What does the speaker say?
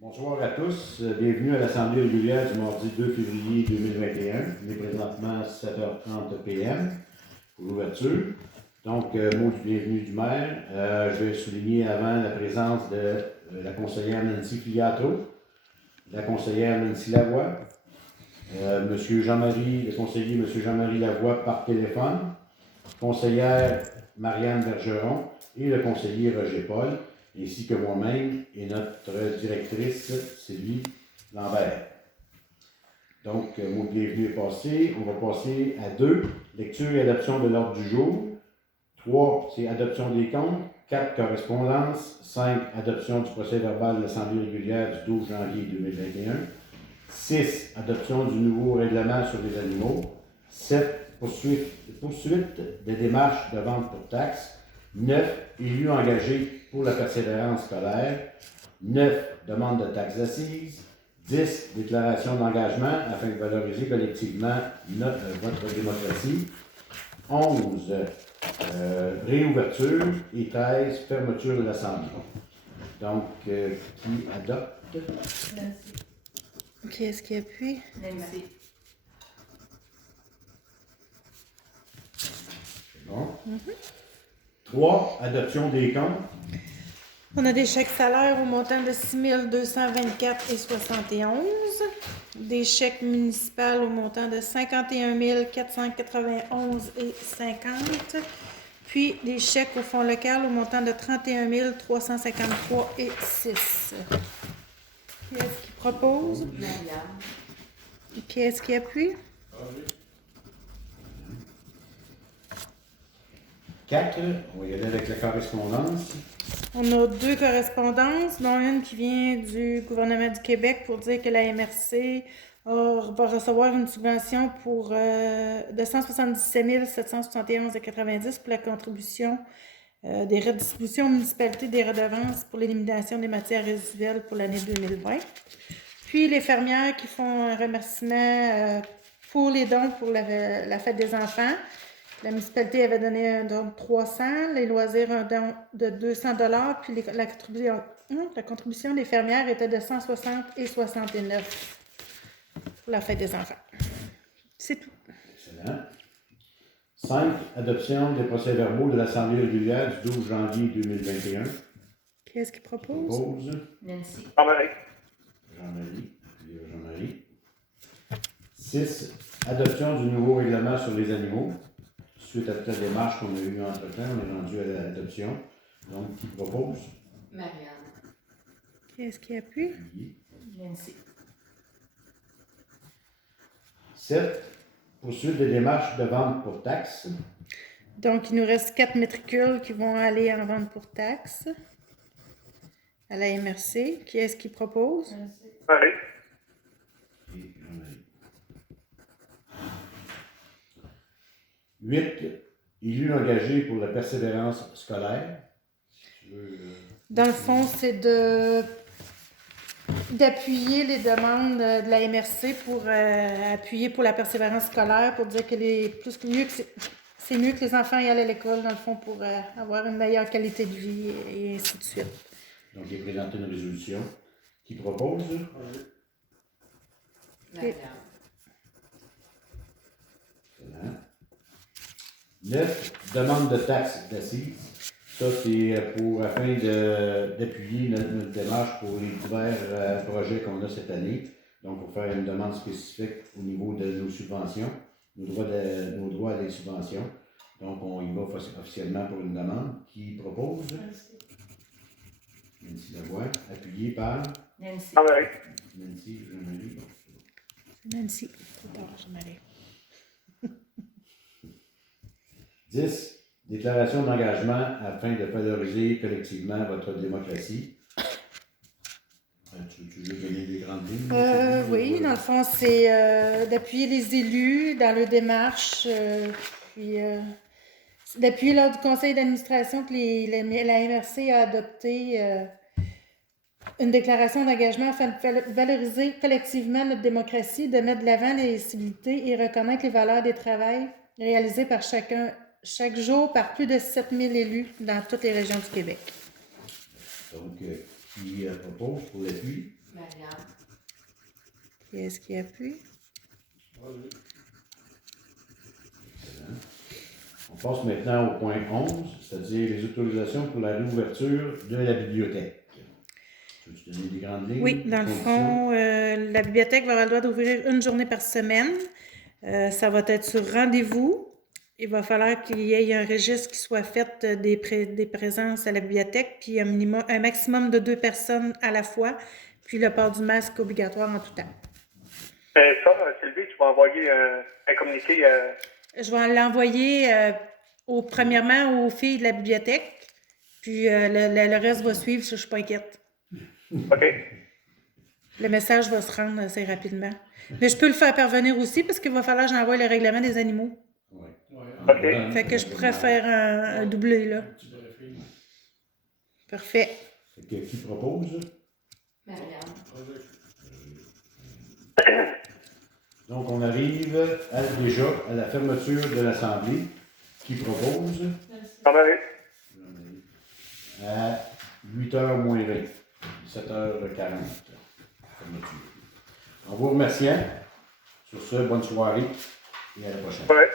Bonsoir à tous. Bienvenue à l'Assemblée régulière du mardi 2 février 2021. Il est présentement 7h30 p.m. pour l'ouverture. Donc, mot du bienvenue du maire. Je vais souligner avant la présence de la conseillère Nancy Filiatro, la conseillère Nancy Lavoie, Monsieur Jean-Marie, le conseiller M. Jean-Marie Lavoie par téléphone, conseillère Marianne Bergeron et le conseiller Roger Paul, ainsi que moi-même et notre directrice Sylvie Lambert. Donc, mot de bienvenue est passé. On va passer à 2, lecture et adoption de l'ordre du jour. 3, c'est adoption des comptes. 4, correspondance. 5, adoption du procès-verbal de l'Assemblée régulière du 12 janvier 2021. 6, adoption du nouveau règlement sur les animaux. 7, poursuite des démarches de vente pour taxes. 9, élus engagés pour la persévérance scolaire. 9, demande de taxes assises. 10, déclaration d'engagement afin de valoriser collectivement votre démocratie. 11, réouverture. Et 13, fermeture de l'Assemblée. Donc, qui adopte? Nancy. Qui est-ce qui appuie? Nancy. C'est bon. 3, adoption des comptes. On a des chèques salaires au montant de 6 224,71. Des chèques municipaux au montant de 51 491,50. Puis des chèques au fonds local au montant de 31 353,6. Qui est-ce qui propose? Marianne. Qui est-ce qui appuie? 4, on va y aller avec la correspondance. On a 2 correspondances, dont une qui vient du gouvernement du Québec pour dire que la MRC va recevoir une subvention de 177 771,90 pour la contribution des redistributions aux municipalités des redevances pour l'élimination des matières résiduelles pour l'année 2020. Puis les fermières qui font un remerciement pour les dons pour la fête des enfants. La municipalité avait donné un don de 300, les loisirs un don de 200 $, puis la contribution des fermières était de 160,69 pour la fête des enfants. C'est tout. Excellent. 5, adoption des procès-verbaux de l'Assemblée régulière du 12 janvier 2021. Qui est-ce qui propose? Propose Nancy. Jean-Marie. 6, adoption du nouveau règlement sur les animaux. Suite à toute la démarche qu'on a eue entre-temps, on est rendu à l'adoption. Donc, qui propose? Marianne. Qui est-ce qui appuie? Nancy. 7, poursuite des démarches de vente pour taxes. Donc, il nous reste 4 matricules qui vont aller en vente pour taxes à la MRC. Qui est-ce qui propose? Nancy. Et Jean-Marie. 8, élus engagés pour la persévérance scolaire. Si tu veux, Dans le fond, c'est d'appuyer les demandes de la MRC pour appuyer pour la persévérance scolaire, pour dire que c'est mieux que les enfants y aillent à l'école, dans le fond, pour avoir une meilleure qualité de vie et ainsi de suite. Donc, il est présenté une résolution qui propose. Marianne. Excellent. 9, demande de taxes d'assises. Ça, c'est afin d'appuyer notre démarche pour les divers projets qu'on a cette année. Donc, pour faire une demande spécifique au niveau de nos subventions, nos droits à des subventions. Donc, on y va officiellement pour une demande qui propose. Nancy Lavoie, appuyé par Nancy. Nancy Jean-Marie. C'est Nancy. Trop tard, je m'arrête. 10, déclaration d'engagement afin de valoriser collectivement votre démocratie. Tu veux donner des grandes lignes? Oui, dans le fond, c'est d'appuyer les élus dans leur démarche, puis d'appuyer lors du conseil d'administration que la MRC a adopté une déclaration d'engagement afin de valoriser collectivement notre démocratie, de mettre de l'avant les civilités et reconnaître les valeurs des travails réalisés par chaque jour par plus de 7000 élus dans toutes les régions du Québec. Donc, qui propose pour l'appui? Marianne. Qui est-ce qui appuie? On passe maintenant au point 11, c'est-à-dire les autorisations pour la réouverture de la bibliothèque. Peux-tu donner des grandes lignes? Oui, dans le fond, la bibliothèque va avoir le droit d'ouvrir une journée par semaine. Ça va être sur rendez-vous. Il va falloir qu'il y ait un registre qui soit fait des présences à la bibliothèque, puis un maximum de 2 personnes à la fois, puis le port du masque obligatoire en tout temps. Sylvie, tu vas envoyer un communiqué. Je vais l'envoyer premièrement aux filles de la bibliothèque, puis le reste va suivre, ça, je ne suis pas inquiète. OK. Le message va se rendre assez rapidement. Mais je peux le faire parvenir aussi parce qu'il va falloir que j'envoie le règlement des animaux. Oui. OK. Fait que je pourrais faire un doublé, là. Parfait. Fait que qui propose? Marianne. Donc, on arrive déjà à la fermeture de l'Assemblée. Qui propose? Jean-Marie. À 8h moins 20. 7h40. Fermeture. En vous remerciant. Sur ce, bonne soirée et à la prochaine. Ouais.